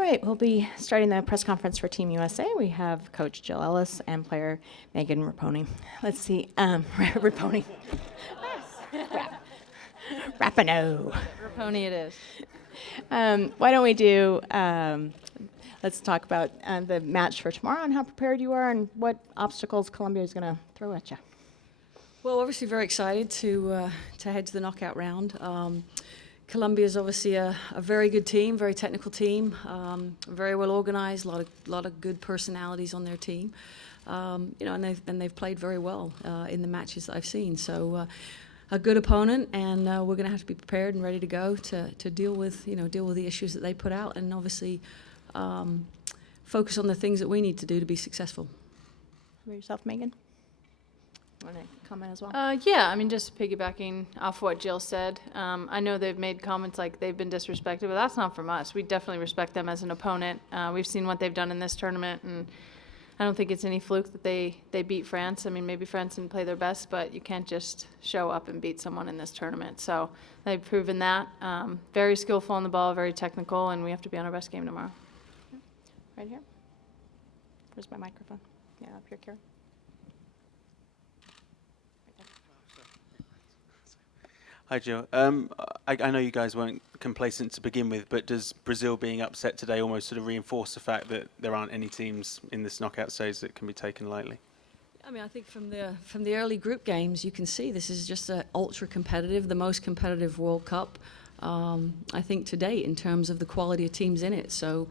right, we'll be starting the press conference for Team USA. We have Coach Jill Ellis and player Megan Raponi. Let's see, Raponi. Rapinoe. Raponi it is. Why don't we do, let's talk about the match for tomorrow and how prepared you are and what obstacles Colombia is going to throw at you. Well, obviously very excited to head to the knockout round. Colombia is obviously a very good team, very technical team, very well organized, a lot of good personalities on their team, and they've played very well in the matches that I've seen. So a good opponent, and we're going to have to be prepared and ready to go to deal with the issues that they put out, and obviously focus on the things that we need to do to be successful. How about yourself, Megan? Want to comment as well? Yeah, I mean, just piggybacking off what Jill said. I know they've made comments like they've been disrespected, but that's not from us. We definitely respect them as an opponent. We've seen what they've done in this tournament, and I don't think it's any fluke that they beat France. I mean, maybe France didn't play their best, but you can't just show up and beat someone in this tournament. So they've proven that. Very skillful on the ball, very technical, and we have to be on our best game tomorrow. Right here. Where's my microphone? Yeah, up here, Karen. Hi, Jill. I know you guys weren't complacent to begin with, but does Brazil being upset today almost sort of reinforce the fact that there aren't any teams in this knockout stage that can be taken lightly? I mean, I think from the early group games, you can see this is just an ultra competitive, the most competitive World Cup, I think, to date in terms of the quality of teams in it. So,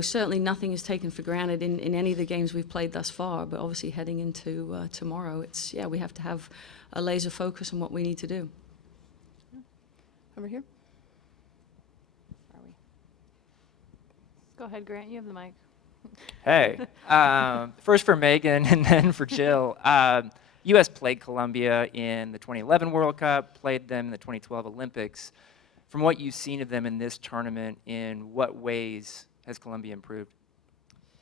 certainly nothing is taken for granted in any of the games we've played thus far. But obviously, heading into tomorrow, we have to have a laser focus on what we need to do. Over here. Where are we? Go ahead, Grant. You have the mic. Hey, first for Megan and then for Jill. U.S. played Colombia in the 2011 World Cup, played them in the 2012 Olympics. From what you've seen of them in this tournament, in what ways has Colombia improved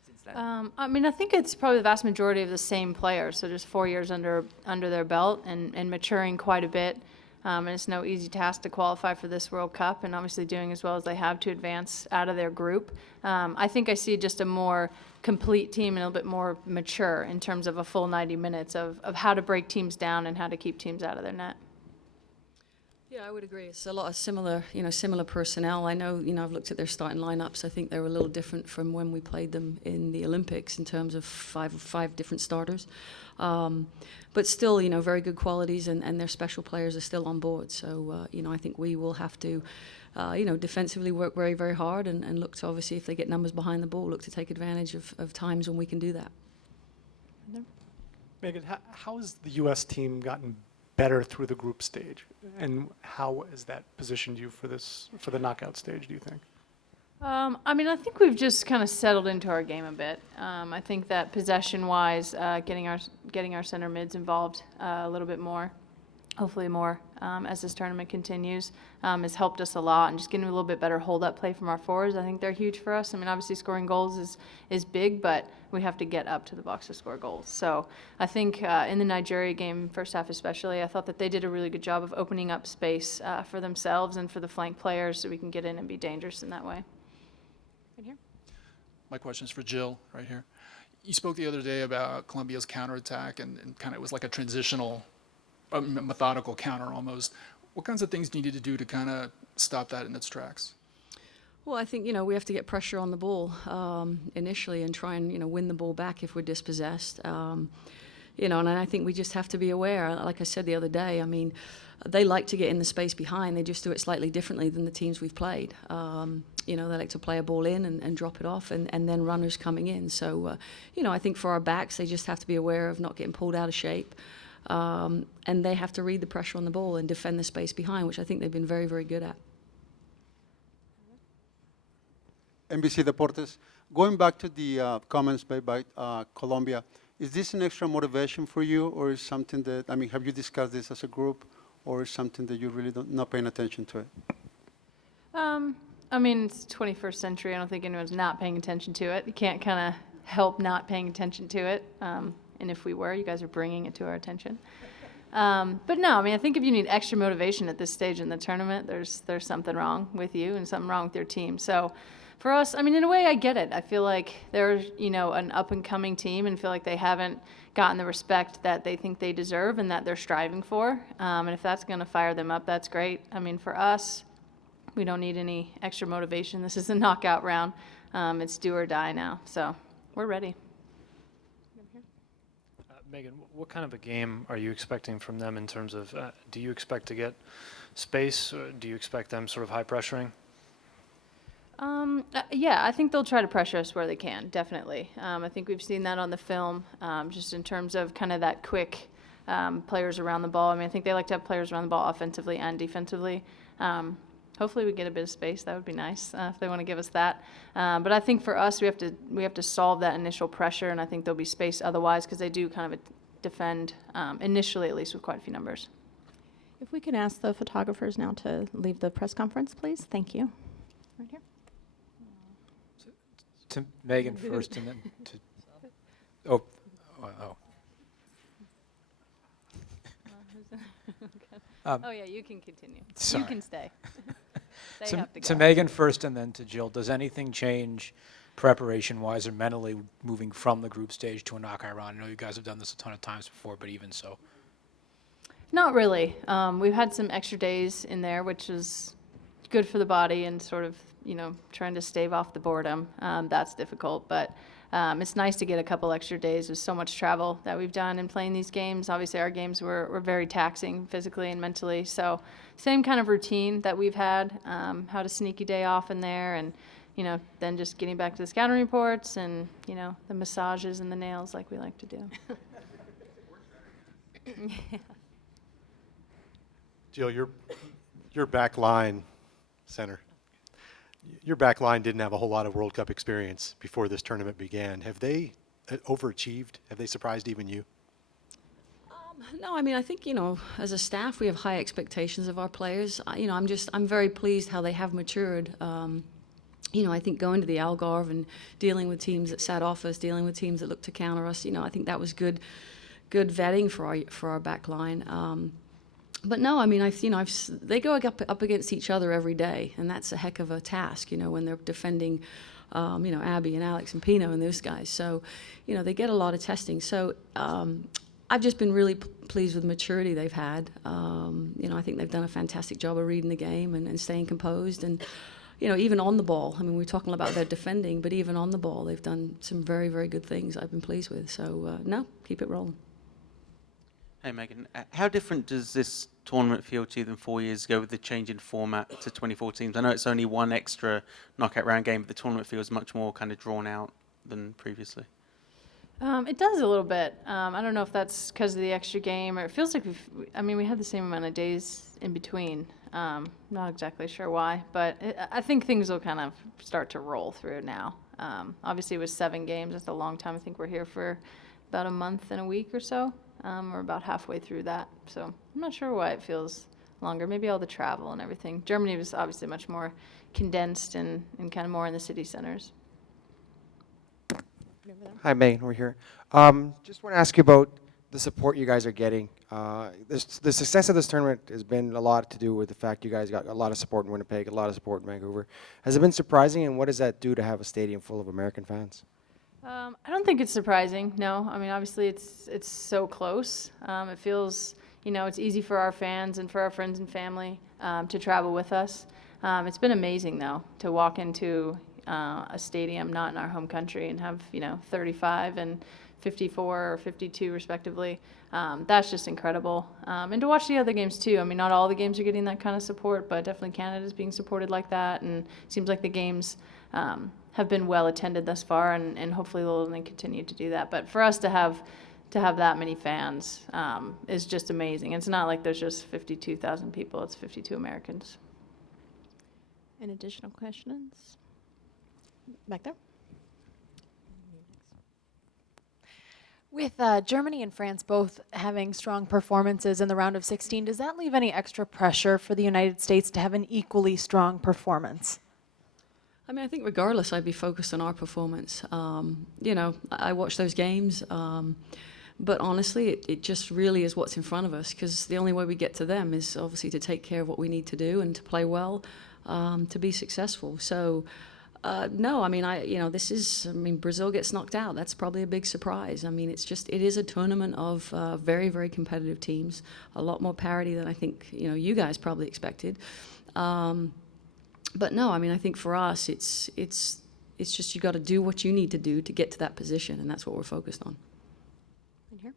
since then? I mean, I think it's probably the vast majority of the same players. So just 4 years under their belt and maturing quite a bit. And it's no easy task to qualify for this World Cup, and obviously doing as well as they have to advance out of their group. I think I see just a more complete team and a little bit more mature in terms of a full 90 minutes of how to break teams down and how to keep teams out of their net. Yeah, I would agree. It's a lot of similar personnel. I know, I've looked at their starting lineups. I think they were a little different from when we played them in the Olympics in terms of five different starters. But still, very good qualities, and their special players are still on board. So, I think we will have to, defensively work very, very hard and look to, obviously, if they get numbers behind the ball, look to take advantage of times when we can do that. Megan, how has the U.S. team gotten better through the group stage, and how has that positioned you for the knockout stage, do you think? I mean, I think we've just kind of settled into our game a bit. I think that possession-wise, getting our center mids involved a little bit more, hopefully more, as this tournament continues, has helped us a lot. And just getting a little bit better hold-up play from our forwards, I think they're huge for us. I mean, obviously scoring goals is big, but we have to get up to the box to score goals. So I think in the Nigeria game, first half especially, I thought that they did a really good job of opening up space for themselves and for the flank players so we can get in and be dangerous in that way. Right here. My question is for Jill, right here. You spoke the other day about Colombia's counterattack and kind of it was like a transitional, methodical counter almost. What kinds of things needed to do to kind of stop that in its tracks? Well, I think, we have to get pressure on the ball initially and try and, win the ball back if we're dispossessed. And I think we just have to be aware. Like I said the other day, I mean, they like to get in the space behind. They just do it slightly differently than the teams we've played. They like to play a ball in and drop it off and then runners coming in. So, I think for our backs, they just have to be aware of not getting pulled out of shape. And they have to read the pressure on the ball and defend the space behind, which I think they've been very, very good at. NBC Deportes, going back to the comments made by Colombia, is this an extra motivation for you, or is something that, have you discussed this as a group, or is something that you really not paying attention to it? I mean, it's 21st century. I don't think anyone's not paying attention to it. You can't kind of help not paying attention to it. And if we were, you guys are bringing it to our attention. But no, I mean, I think if you need extra motivation at this stage in the tournament, there's something wrong with you and something wrong with your team. So For us, I mean, in a way, I get it. I feel like they're, an up-and-coming team and feel like they haven't gotten the respect that they think they deserve and that they're striving for. And if that's going to fire them up, that's great. I mean, for us, we don't need any extra motivation. This is a knockout round. It's do or die now. So we're ready. Megan, what kind of a game are you expecting from them in terms of, do you expect to get space? Or do you expect them sort of high pressuring? Yeah, I think they'll try to pressure us where they can, definitely. I think we've seen that on the film, just in terms of kind of that quick players around the ball. I mean, I think they like to have players around the ball offensively and defensively. Hopefully we get a bit of space. That would be nice if they want to give us that. But I think for us, we have to solve that initial pressure, and I think there'll be space otherwise because they do kind of defend initially, at least, with quite a few numbers. If we can ask the photographers now to leave the press conference, please. Thank you. Right here. To Megan first, and then to. Oh. Oh yeah, you can continue. Sorry. You can stay. They To, have to to go. Megan first, and then to Jill. Does anything change preparation-wise or mentally moving from the group stage to a knockout round? I know you guys have done this a ton of times before, but even so. Not really. We've had some extra days in there, which is good for the body and sort of, trying to stave off the boredom. That's difficult, but it's nice to get a couple extra days with so much travel that we've done in playing these games. Obviously, our games were very taxing physically and mentally, so same kind of routine that we've had, had a sneaky day off in there, and, then just getting back to the scouting reports and, the massages and the nails like we like to do. Yeah. Jill, your back line center. Your back line didn't have a whole lot of World Cup experience before this tournament began. Have they overachieved? Have they surprised even you? No, I mean, I think, as a staff, we have high expectations of our players. I'm very pleased how they have matured. I think going to the Algarve and dealing with teams that sat off us, dealing with teams that looked to counter us, I think that was good vetting for our back line. But no, I mean, they go up against each other every day, and that's a heck of a task, when they're defending, Abby and Alex and Pino and those guys. So, they get a lot of testing. So, I've just been really pleased with the maturity they've had. I think they've done a fantastic job of reading the game and staying composed. And, even on the ball, I mean, we're talking about their defending, but even on the ball, they've done some very, very good things I've been pleased with. So, no, keep it rolling. Hey Megan, how different does this tournament feel to you than 4 years ago with the change in format to 24 teams? I know it's only one extra knockout round game, but the tournament feels much more kind of drawn out than previously. It does a little bit. I don't know if that's because of the extra game, or it feels like we had the same amount of days in between. Not exactly sure why, but I think things will kind of start to roll through now. Obviously, it was 7 games. That's a long time. I think we're here for about a month and a week or so. We're about halfway through that, so I'm not sure why it feels longer. Maybe all the travel and everything. Germany was obviously much more condensed and kind of more in the city centers. Hi, Megan, we're here. Just want to ask you about the support you guys are getting. The success of this tournament has been a lot to do with the fact you guys got a lot of support in Winnipeg, a lot of support in Vancouver. Has it been surprising, and what does that do to have a stadium full of American fans? I don't think it's surprising, no. I mean, obviously it's so close. It feels, it's easy for our fans and for our friends and family to travel with us. It's been amazing, though, to walk into a stadium not in our home country and have, 35 and 54 or 52 respectively. That's just incredible. And to watch the other games, too. I mean, not all the games are getting that kind of support, but definitely Canada's being supported like that. And it seems like the games have been well attended thus far, and hopefully they'll only continue to do that. But for us to have that many fans is just amazing. It's not like there's just 52,000 people; it's 52 Americans. Any additional questions? Back there. With Germany and France both having strong performances in the round of 16, does that leave any extra pressure for the United States to have an equally strong performance? I mean, I think regardless, I'd be focused on our performance. I watch those games, but honestly, it just really is what's in front of us, because the only way we get to them is obviously to take care of what we need to do and to play well, to be successful. So, No, I mean, Brazil gets knocked out. That's probably a big surprise. I mean, it is a tournament of very, very competitive teams. A lot more parity than I think, you guys probably expected. But no, I mean, I think for us, it's just you got to do what you need to do to get to that position, and that's what we're focused on. In here.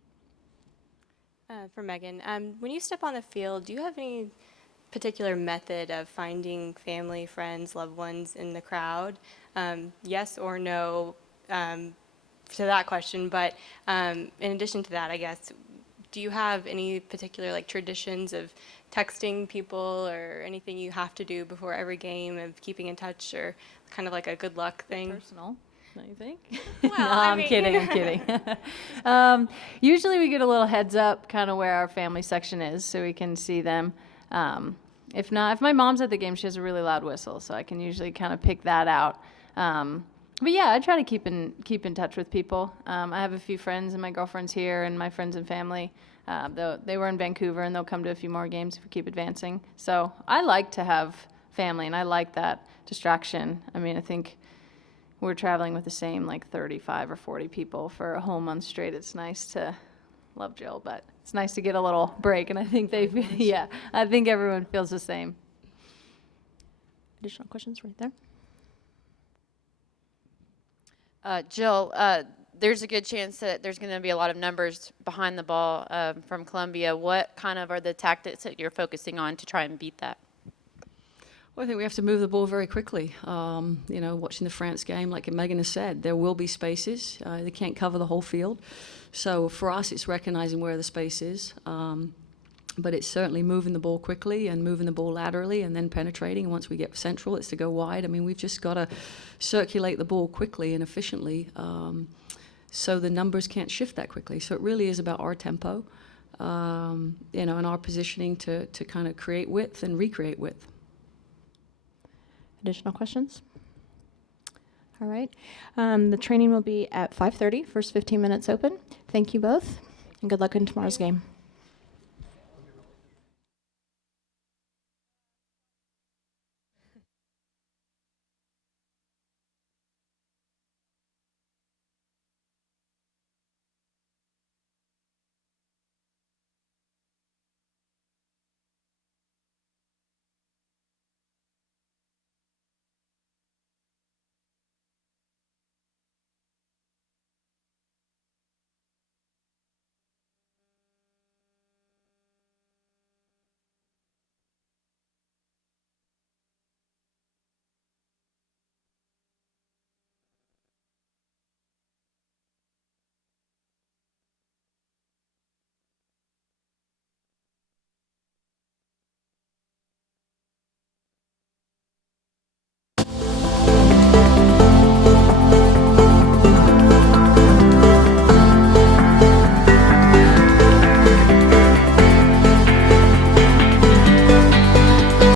For Megan, when you step on the field, do you have any particular method of finding family, friends, loved ones in the crowd? Yes or no to that question, but in addition to that, I guess, do you have any particular traditions of texting people or anything you have to do before every game of keeping in touch, or kind of like a good luck thing? Personal, don't you think? Well, No, I'm kidding. Usually we get a little heads up kind of where our family section is so we can see them. If not, if my mom's at the game, she has a really loud whistle, so I can usually kind of pick that out. But yeah, I try to keep in touch with people. I have a few friends, and my girlfriend's here, and my friends and family. They were in Vancouver, and they'll come to a few more games if we keep advancing. So I like to have family, and I like that distraction. I mean, I think we're traveling with the same 35 or 40 people for a whole month straight. It's nice to love Jill, but it's nice to get a little break, and I think I think everyone feels the same. Additional questions right there. Jill, there's a good chance that there's going to be a lot of numbers behind the ball from Colombia. What kind of are the tactics that you're focusing on to try and beat that? Well, I think we have to move the ball very quickly. Watching the France game, like Megan has said, there will be spaces. They can't cover the whole field. So for us, it's recognizing where the space is. But it's certainly moving the ball quickly and moving the ball laterally and then penetrating. And once we get central, it's to go wide. I mean, we've just got to circulate the ball quickly and efficiently so the numbers can't shift that quickly. So it really is about our tempo, and our positioning to kind of create width and recreate width. Additional questions? All right. The training will be at 5:30, first 15 minutes open. Thank you both, and good luck in tomorrow's game.